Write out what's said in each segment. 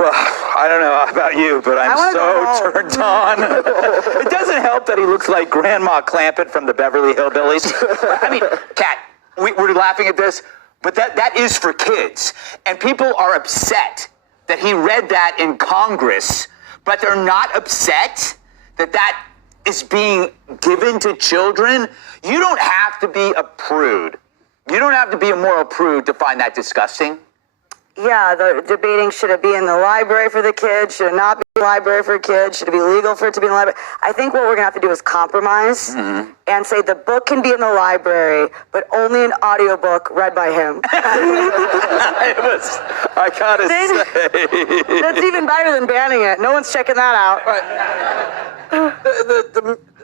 Well, I don't know about you, but I'm so turned on. It doesn't help that he looks like Grandma Clampett from the Beverly Hillbillies. I mean, Kat, we're laughing at this, but that is for kids. And people are upset that he read that in Congress, but they're not upset that is being given to children. You don't have to be a prude. You don't have to be a moral prude to find that disgusting. Yeah, the debating, should it be in the library for the kids? Should it not be in the library for kids? Should it be legal for it to be in the library? I think what we're going to have to do is compromise and say the book can be in the library, but only an audiobook read by him. I gotta say. That's even better than banning it. No one's checking that out.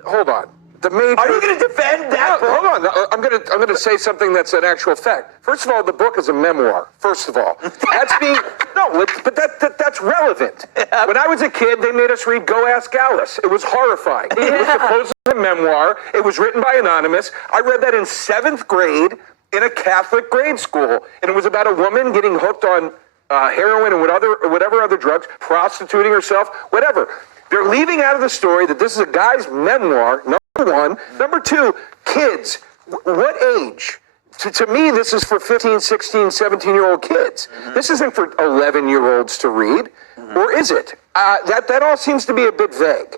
Hold on. Are you going to defend that book? Hold on. I'm going to say something that's an actual fact. First of all, the book is a memoir. First of all, but that's relevant. Yeah. When I was a kid, they made us read Go Ask Alice. It was horrifying. It was supposedly a memoir. It was written by Anonymous. I read that in 7th grade in a Catholic grade school, and it was about a woman getting hooked on heroin and whatever other drugs, prostituting herself, whatever. They're leaving out of the story that this is a guy's memoir. Number one. Number two, kids. What age? To me, this is for 15, 16, 17-year-old kids. This isn't for 11-year-olds to read. Or is it? That all seems to be a bit vague.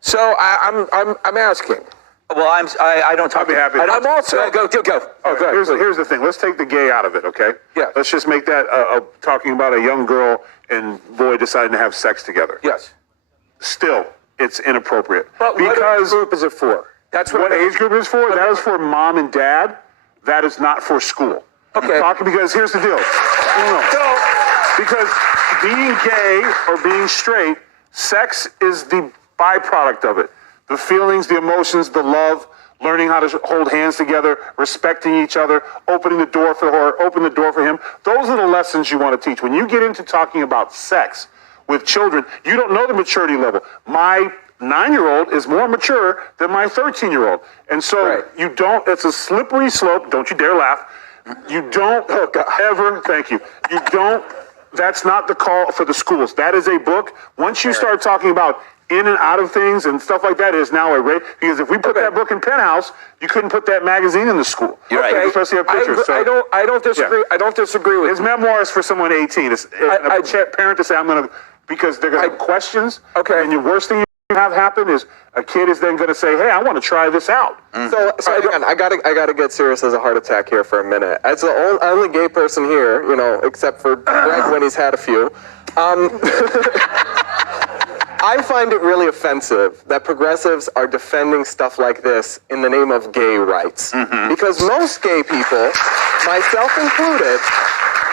So I'm asking. Well, I don't talk. I'll be happy. I'm also go. Oh, go. Here's the thing. Let's take the gay out of it, okay? Yeah. Let's just make that talking about a young girl and boy deciding to have sex together. Yes. Still, it's inappropriate. But what age group is it for? That's what age group is for. That is for mom and dad. That is not for school. Okay. Because here's the deal. No. Because being gay or being straight, sex is the byproduct of it. The feelings, the emotions, the love, learning how to hold hands together, respecting each other, opening the door for her, open the door for him. Those are the lessons you want to teach. When you get into talking about sex with children, you don't know the maturity level. My 9-year-old is more mature than my 13-year-old. And so you don't, it's a slippery slope. Don't you dare laugh. You don't ever, thank you. You don't, that's not the call for the schools. That is a book. Once you start talking about in and out of things and stuff like that, is now a rate. Because if we put that book in Penthouse, you couldn't put that magazine in the school. You're right. Especially have pictures. I don't disagree. Yeah. I don't disagree with his memoir is for someone 18. It's a parent to say, I'm going to, because they're going to have questions. Okay. And the worst thing you have happen is a kid is then going to say, hey, I want to try this out. So again, I gotta get serious as a heart attack here for a minute. As the only gay person here, except for Greg when he's had a few, I find it really offensive that progressives are defending stuff like this in the name of gay rights. Because most gay people, myself included,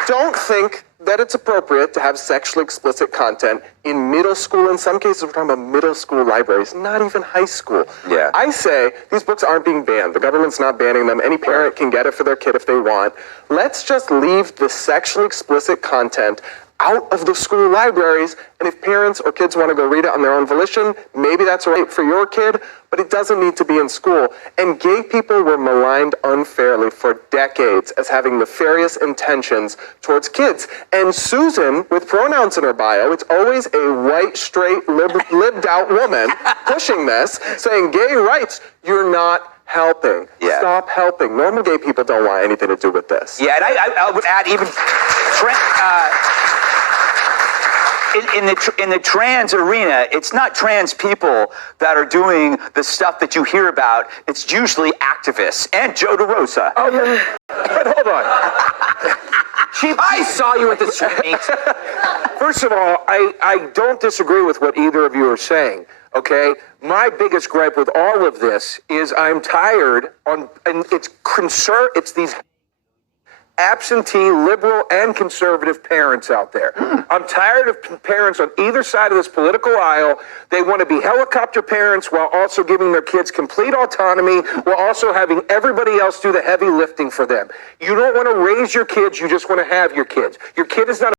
don't think that it's appropriate to have sexually explicit content in middle school. In some cases, we're talking about middle school libraries, not even high school. Yeah. I say these books aren't being banned. The government's not banning them. Any parent can get it for their kid if they want. Let's just leave the sexually explicit content out of the school libraries, and if parents or kids want to go read it on their own volition, maybe that's right for your kid, but it doesn't need to be in school. And gay people were maligned unfairly for decades as having nefarious intentions towards kids. And Susan, with pronouns in her bio, it's always a white, straight, libbed out woman pushing this, saying gay rights, you're not helping. Yeah. Stop helping. Normal gay people don't want anything to do with this. Yeah, and I would add even in the trans arena, it's not trans people that are doing the stuff that you hear about. It's usually activists and Joe DeRosa. Oh, yeah. But hold on. I saw you at the street. First of all, I don't disagree with what either of you are saying, okay? My biggest gripe with all of this is I'm tired and it's these absentee liberal and conservative parents out there. I'm tired of parents on either side of this political aisle. They want to be helicopter parents while also giving their kids complete autonomy, while also having everybody else do the heavy lifting for them. You don't want to raise your kids, you just want to have your kids. Your kid is not a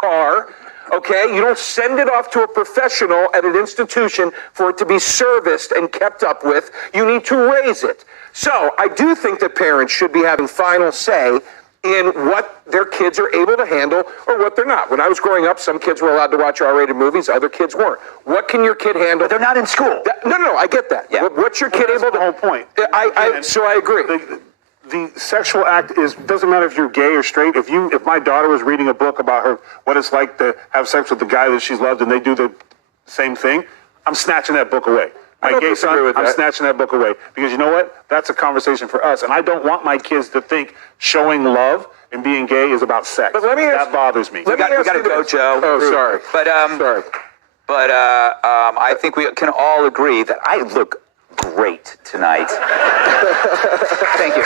car. Okay, you don't send it off to a professional at an institution for it to be serviced and kept up with. You need to raise it. So I do think that parents should be having final say in what their kids are able to handle or what they're not. When I was growing up, some kids were allowed to watch R-rated movies, other kids weren't. What can your kid handle? But they're not in school. No, I get that. Yeah. What's your kid able to? The whole point. So I agree. The sexual act doesn't matter if you're gay or straight. If my daughter was reading a book about what it's like to have sex with the guy that she's loved and they do the same thing, I'm snatching that book away. My gay son, I'm snatching that book away. Because you know what? That's a conversation for us. And I don't want my kids to think showing love and being gay is about sex. But let me ask, that bothers me. We got to go, Joe. Oh, sorry. But I think we can all agree that I look great tonight. Thank you.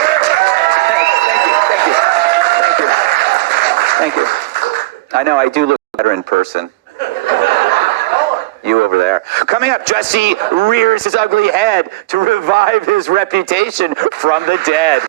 Thank you. I know I do look better in person. You over there. Coming up, Jesse rears his ugly head to revive his reputation from the dead.